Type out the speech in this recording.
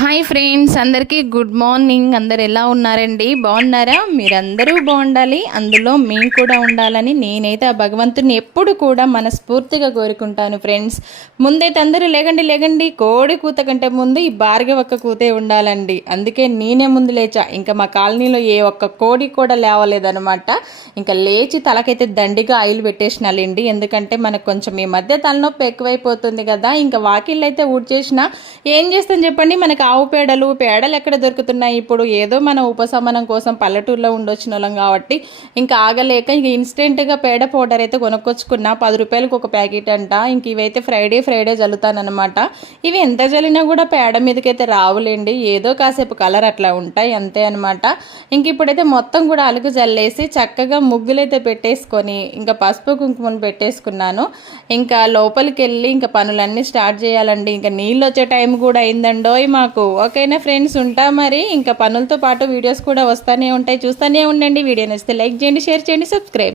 Hi friends, అందరికీ good morning. అందరు ఎలా ఉన్నారండి? బాగున్నారా? మీరందరూ బాగుండాలి, అందులో మేము కూడా ఉండాలని నేనైతే ఆ భగవంతుని ఎప్పుడు కూడా మనస్ఫూర్తిగా కోరుకుంటాను ఫ్రెండ్స్. ముందైతే అందరూ లేగండి లేగండి, కోడి కూత కంటే ముందు ఈ భార్గవక్క కూతే ఉండాలండి. అందుకే నేనే ముందు లేచా. ఇంకా మా కాలనీలో ఏ ఒక్క కోడి కూడా లేవలేదనమాట. ఇంకా లేచి తలకైతే దండిగా ఆయిల్ పెట్టేసినాలండి. ఎందుకంటే మనకు కొంచెం ఈ మధ్య తలనొప్పి ఎక్కువైపోతుంది కదా. ఇంకా వాకిళ్ళు అయితే ఊడ్చేసిన. ఏం చేస్తాం చెప్పండి, మనకి ఆవు పేడలు ఎక్కడ దొరుకుతున్నాయి ఇప్పుడు? ఏదో మన ఉపశమనం కోసం పల్లెటూరులో ఉండొచ్చిన వాళ్ళం కాబట్టి ఇంకా ఆగలేక ఇంక ఇన్స్టెంట్గా పేడ పౌడర్ అయితే కొనుక్కొచ్చుకున్నా. 10 రూపాయలకు ఒక ప్యాకెట్ అంట. ఇంక ఇవైతే ఫ్రైడే జల్లుతానమాట. ఇవి ఎంత జల్లినా కూడా పేడ మీదకైతే రావులేండి, ఏదో కాసేపు కలర్ అట్లా ఉంటాయి అంతే అనమాట. ఇంక ఇప్పుడైతే మొత్తం కూడా అలుగు జల్లేసి చక్కగా ముగ్గులైతే పెట్టేసుకొని ఇంకా పసుపు కుంకుమను పెట్టేసుకున్నాను. ఇంకా లోపలికి వెళ్ళి ఇంకా పనులన్నీ స్టార్ట్ చేయాలండి. ఇంకా నీళ్ళు వచ్చే టైం కూడా అయిందండోయ్ మాకు. ఓకేనా ఫ్రెండ్స్, ఉంటా మరి. ఇంకా పనులతో పాటు వీడియోస్ కూడా వస్తూనే ఉంటాయి, చూస్తూనే ఉండండి. వీడియో నచ్చితే లైక్ చేయండి, షేర్ చేయండి, సబ్స్క్రైబ్.